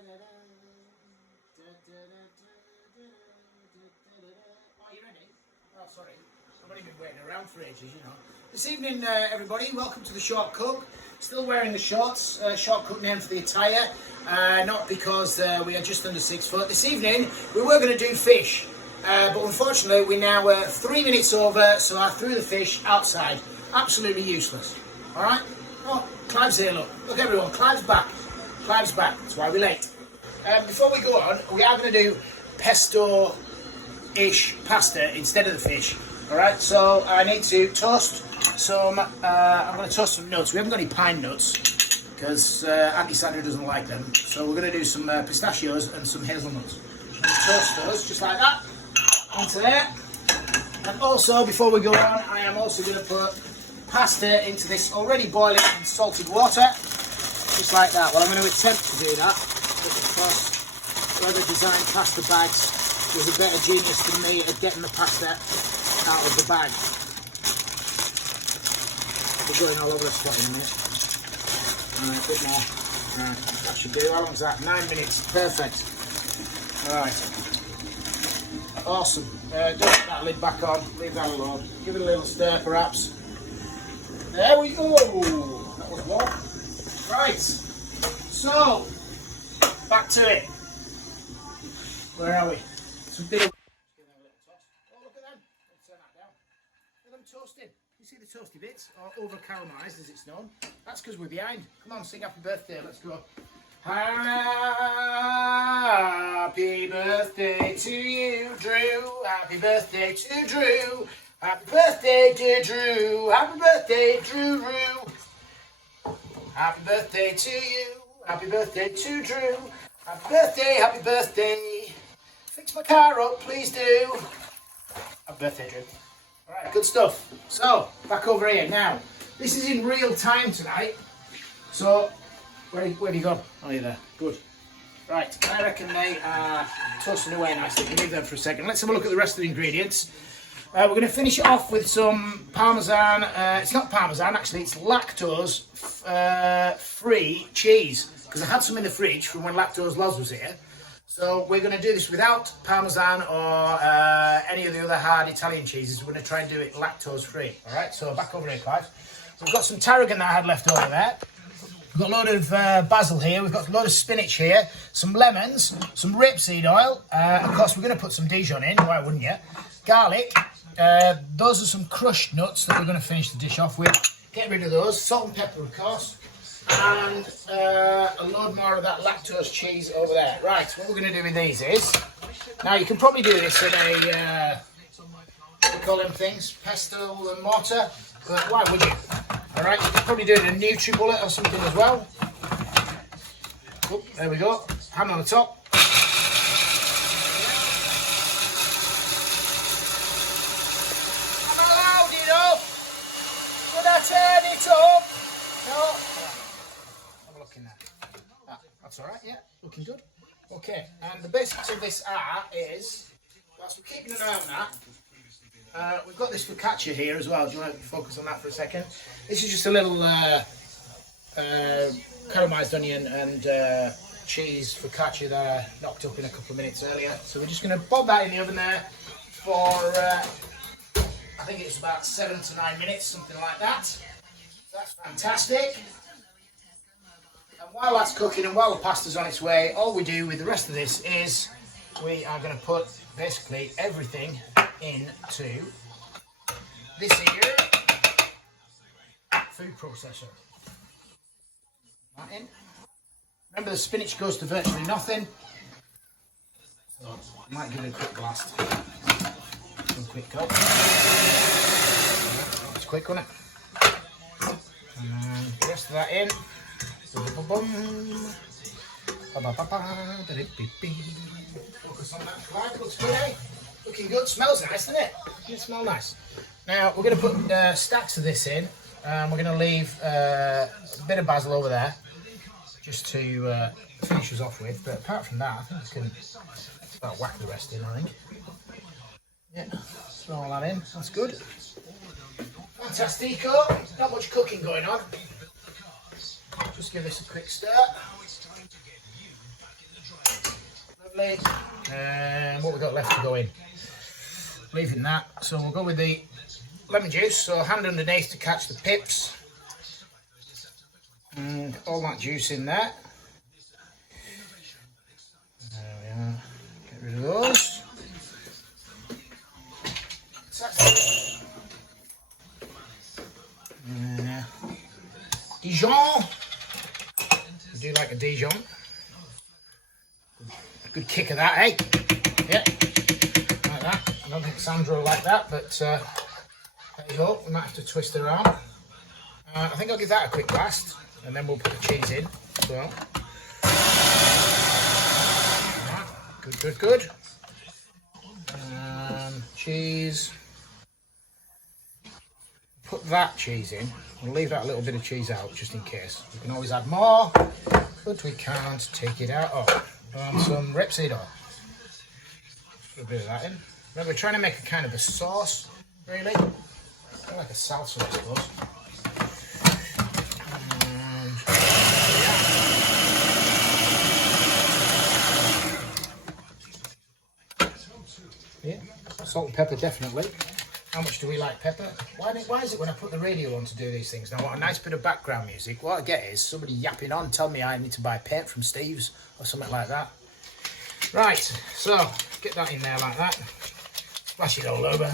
Are you ready? Oh, sorry. I've only been waiting around for ages, you know. This evening, everybody, welcome to the Short Cook. Still wearing the shorts, Short Cook name for the attire, not because we are just under 6 foot. This evening, we were going to do fish, but unfortunately, we're now 3 minutes over, so I threw the fish outside. Absolutely useless. All right? Oh, Clive's here, look. Look, everyone, Clive's back. Clive's back. That's why we're late. Before we go on, we are going to do pesto-ish pasta instead of the fish. Alright, so I need to toast some, I'm going to toast some nuts. We haven't got any pine nuts because Auntie Sandra doesn't like them. So we're going to do some pistachios and some hazelnuts. I'm going to toast those just like that onto there. And also, before we go on, I am also going to put pasta into this already boiling in salted water. Just like that. Well, I'm going to attempt to do that. But of course, whoever designed pasta bags was a better genius than me at getting the pasta out of the bag. We're going all over the spot in a minute. Alright, a bit more. Right, that should do. How long is that? 9 minutes. Perfect. Alright. Awesome. Don't put that lid back on. Leave that alone. Give it a little stir perhaps. There we go. That was one. Right. So, back to it. Where are we? Some bit of... Toasted. You see the toasty bits, or over caramelised as it's known. That's because we're behind. Come on, sing happy birthday. Let's go. Happy birthday to you, Drew. Happy birthday to Drew. Happy birthday, dear Drew. Happy birthday, Drew. Happy birthday to you. Happy birthday to Drew. Happy birthday, happy birthday. Fix my car up, please do. Happy birthday, Drew. Alright, good stuff. So, back over here. Now, this is in real time tonight. So, where have you gone? Oh, you're there. Good. Right, I reckon they are toasting away nicely. We'll leave them for a second. Let's have a look at the rest of the ingredients. We're going to finish it off with some Parmesan. It's not Parmesan, actually. It's lactose-free cheese. Because I had some in the fridge from when Lactose Loz was here. So we're going to do this without Parmesan or any of the other hard Italian cheeses. We're going to try and do it lactose free. All right, so back over here, Clive. We've got some tarragon that I had left over there. We've got a load of basil here. We've got a load of spinach here. Some lemons, some rapeseed oil. Of course, we're going to put some Dijon in. Why wouldn't you? Garlic. Those are some crushed nuts that we're going to finish the dish off with. Get rid of those. Salt and pepper, of course. And a load more of that lactose cheese over there. Right, what we're going to do with these is, now you can probably do this in a, what do you call them things, pesto and mortar, but why would you? Alright, you can probably do it in a NutriBullet or something as well. Oh, there we go, hand on the top. I'm allowed enough! Should I turn it up? No. That's alright, yeah, looking good. Okay, and the basics of this is, whilst we're keeping an eye on that, we've got this focaccia here as well. Do you want to focus on that for a second? This is just a little caramelised onion and cheese focaccia that I knocked up in a couple of minutes earlier. So we're just going to bob that in the oven there for, I think it's about 7 to 9 minutes, something like that. That's fantastic. And while that's cooking and while the pasta's on its way, all we do with the rest of this is we are going to put basically everything into this here food processor. That in. Remember, the spinach goes to virtually nothing. So I might give it a quick blast. Some quick coat. It's quick, isn't it? And the rest of that in. Focus on that, Clive. Looks good, eh? Looking good. Smells nice, doesn't it? It smells nice. Now we're going to put stacks of this in. We're going to leave a bit of basil over there, just to finish us off with. But apart from that, I think we can start whack the rest in. I think. Yeah, throw all that in. That's good. Fantastico. Not much cooking going on. Just give this a quick stir. plate. And what we got left to go in? Leaving that. So we'll go with the lemon juice. So hand underneath to catch the pips. And all that juice in there. There we are. Get rid of those. Dijon. I do like a Dijon. Good kick of that, eh? Yeah. Like that. I don't think Sandra will like that, but there you go. We might have to twist it around. I think I'll give that a quick blast, and then we'll put the cheese in as well. Right. Good, good, good. Cheese. Put that cheese in. We'll leave that little bit of cheese out just in case. We can always add more, but we can't take it out. Oh, some rapeseed oil. Put a bit of that in. Remember, we're trying to make a kind of a sauce, really. Kind of like a salsa, I suppose. Yeah, salt and pepper definitely. How much do we like pepper? Why is it when I put the radio on to do these things? Now I want a nice bit of background music. What I get is somebody yapping on, telling me I need to buy paint from Steve's or something like that. Right, so get that in there like that. Splash it all over.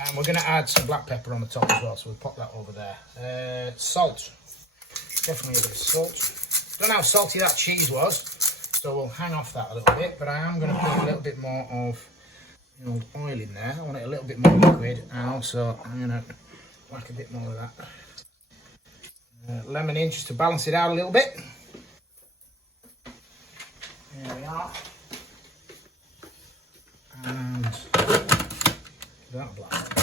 And we're going to add some black pepper on the top as well, so we'll pop that over there. Salt. Definitely a bit of salt. Don't know how salty that cheese was, so we'll hang off that a little bit, but I am going to put a little bit more of oil in there. I want it a little bit more liquid, and also I'm going to whack a bit more of that lemon in just to balance it out a little bit. There we are. And that black.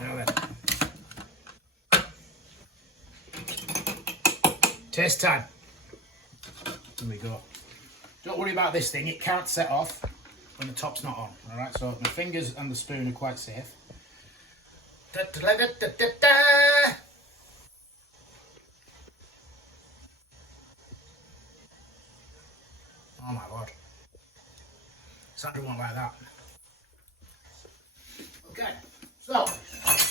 Now then. Taste time. Here we go. Don't worry about this thing, it can't set off when the top's not on. Alright, so my fingers and the spoon are quite safe. Da, da, da, da, da, da. Oh my lord. Sandra won't like that. Okay, so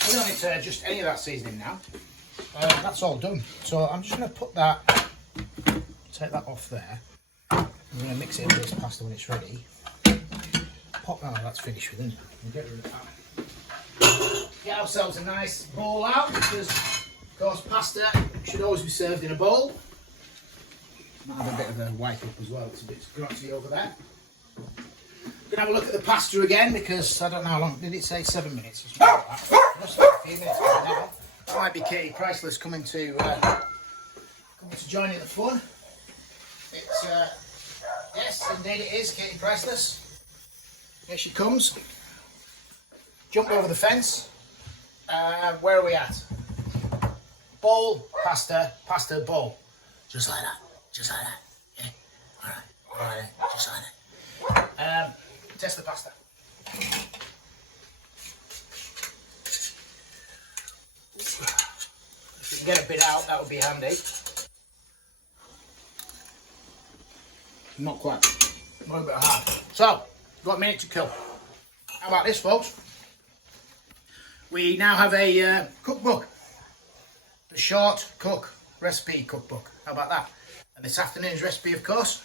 we don't need to adjust any of that seasoning now. That's all done. So I'm just going to put that, take that off there. I'm going to mix it with this pasta when it's ready. Pop, oh, that's finished with it. We'll get rid of that. Get ourselves a nice bowl out, because of course pasta should always be served in a bowl. Might have a bit of a wipe up as well, it's a bit scratchy over there. We're going to have a look at the pasta again, because I don't know how long, did it say 7 minutes? Or something like that? Must have a few minutes now. That might be Katie Priceless coming to join in the fun. It's yes, indeed it is, Katie Priceless. Here she comes. Jumped over the fence. Where are we at? Bowl, pasta, bowl. Just like that. Just like that. Yeah. Alright. Just like that. Test the pasta. If you can get a bit out, that would be handy. Not quite. Not a bit hard. So, got a minute to kill. How about this, folks? We now have a cookbook. The Short Cook Recipe Cookbook. How about that? And this afternoon's recipe, of course,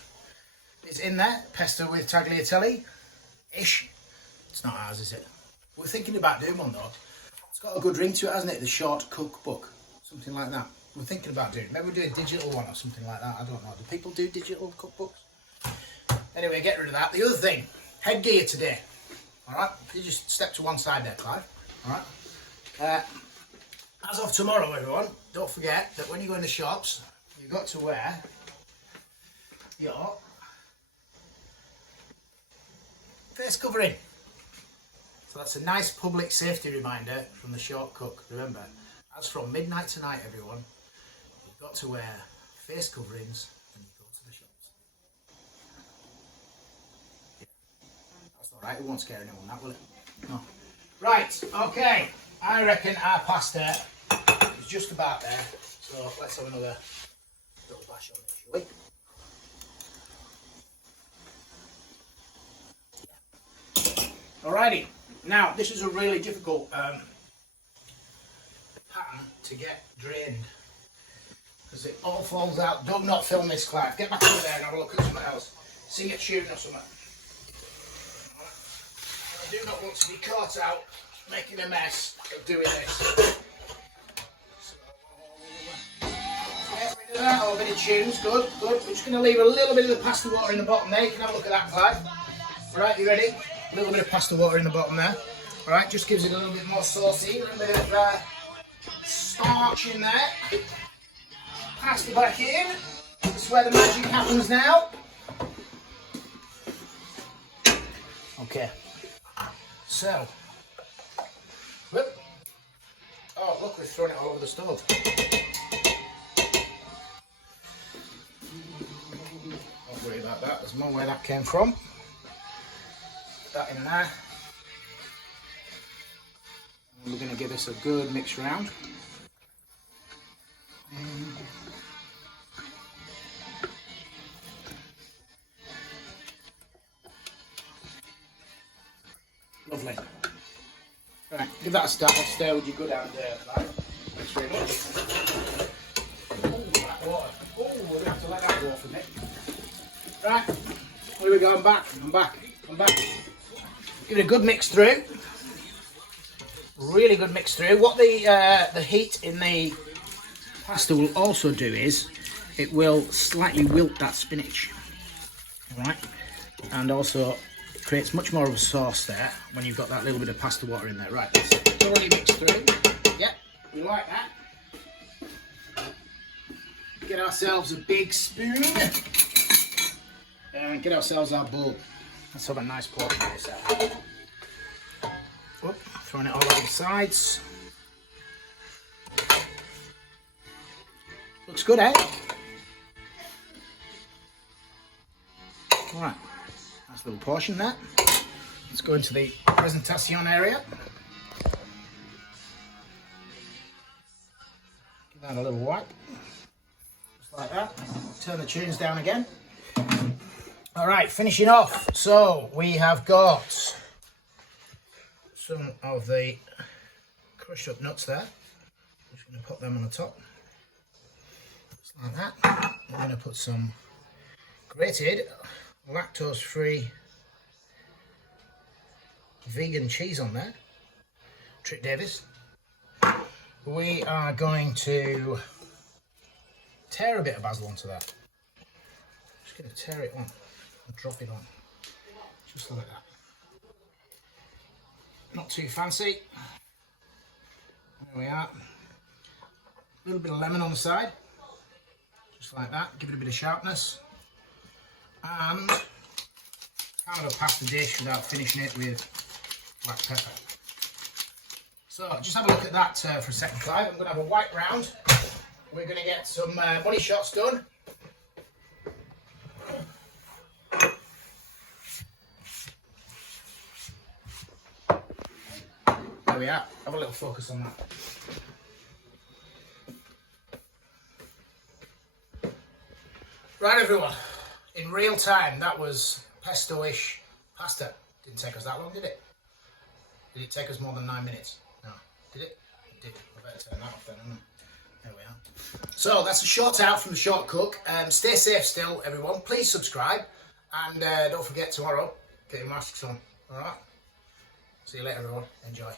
is in there. Pesto with tagliatelle-ish. It's not ours, is it? We're thinking about doing one, though. It's got a good ring to it, hasn't it? The Short Cookbook. Something like that. We're thinking about doing it. Maybe we'll do a digital one or something like that. I don't know. Do people do digital cookbooks? Anyway, get rid of that. The other thing, headgear today. Alright, you just step to one side there, Clive. Alright. As of tomorrow, everyone, don't forget that when you go in the shops, you've got to wear your face covering. So that's a nice public safety reminder from the Short Cook. Remember, that's from midnight tonight, everyone. You've got to wear face coverings when you go to the shops. That's all right, it won't scare anyone, that will it? No. Right, okay. I reckon our pasta is just about there. So let's have another little bash on it, shall we? Alrighty, now this is a really difficult pattern to get drained because it all falls out. Do not film this, Clive. Get back over there and have a look at something else. Sing a tune or something. I do not want to be caught out making a mess of doing this. So, get rid of that. Oh, a bit of tunes. Good, good. We're just going to leave a little bit of the pasta water in the bottom there. You can have a look at that, Clive. Alright, you ready? A little bit of pasta water in the bottom there. Alright, just gives it a little bit more saucy. A little bit of starch in there. Pasta back in. This is where the magic happens now. Okay. So. Whoop. Oh, look, we've thrown it all over the stove. Don't worry about that. There's more where that came from. Put that in there. And we're going to give this a good mix round. Lovely. Right, give that a start. Stay with your good hand there, right? Thanks very much. Oh, that water. Oh, we're going to have to let that go for a bit. Right, here we go. I'm back. I'm back. I'm back. Give it a good mix through. Really good mix through. What the heat in the pasta will also do is it will slightly wilt that spinach. Alright? And also it creates much more of a sauce there when you've got that little bit of pasta water in there. Right, it's already mixed through. Yeah, we like that. Get ourselves a big spoon and get ourselves our bowl. Let's have a nice portion of this out. Whoop, throwing it all over the sides. Looks good, eh? Alright, nice little portion there. Let's go into the presentation area. Give that a little wipe. Just like that. Turn the tunes down again. Alright, finishing off. So, we have got some of the crushed up nuts there. I'm just going to put them on the top. Like that. We're going to put some grated lactose-free vegan cheese on there. Trick Davis. We are going to tear a bit of basil onto that. Just going to tear it on and drop it on. Just like that. Not too fancy. There we are. A little bit of lemon on the side. Just like that, give it a bit of sharpness. And can't have a pasta dish without finishing it with black pepper. So just have a look at that for a second, Clive. I'm going to have a white round. We're going to get some money shots done. There we are. Have a little focus on that. Right, everyone, in real time, that was Pestoish Pasta. Didn't take us that long, did it? Did it take us more than 9 minutes? No. Did it? It did. I better turn that off then, hadn't I? There we are. So, that's a short out from the Short Cook. Stay safe still, everyone. Please subscribe. And don't forget tomorrow, get your masks on. Alright? See you later, everyone. Enjoy.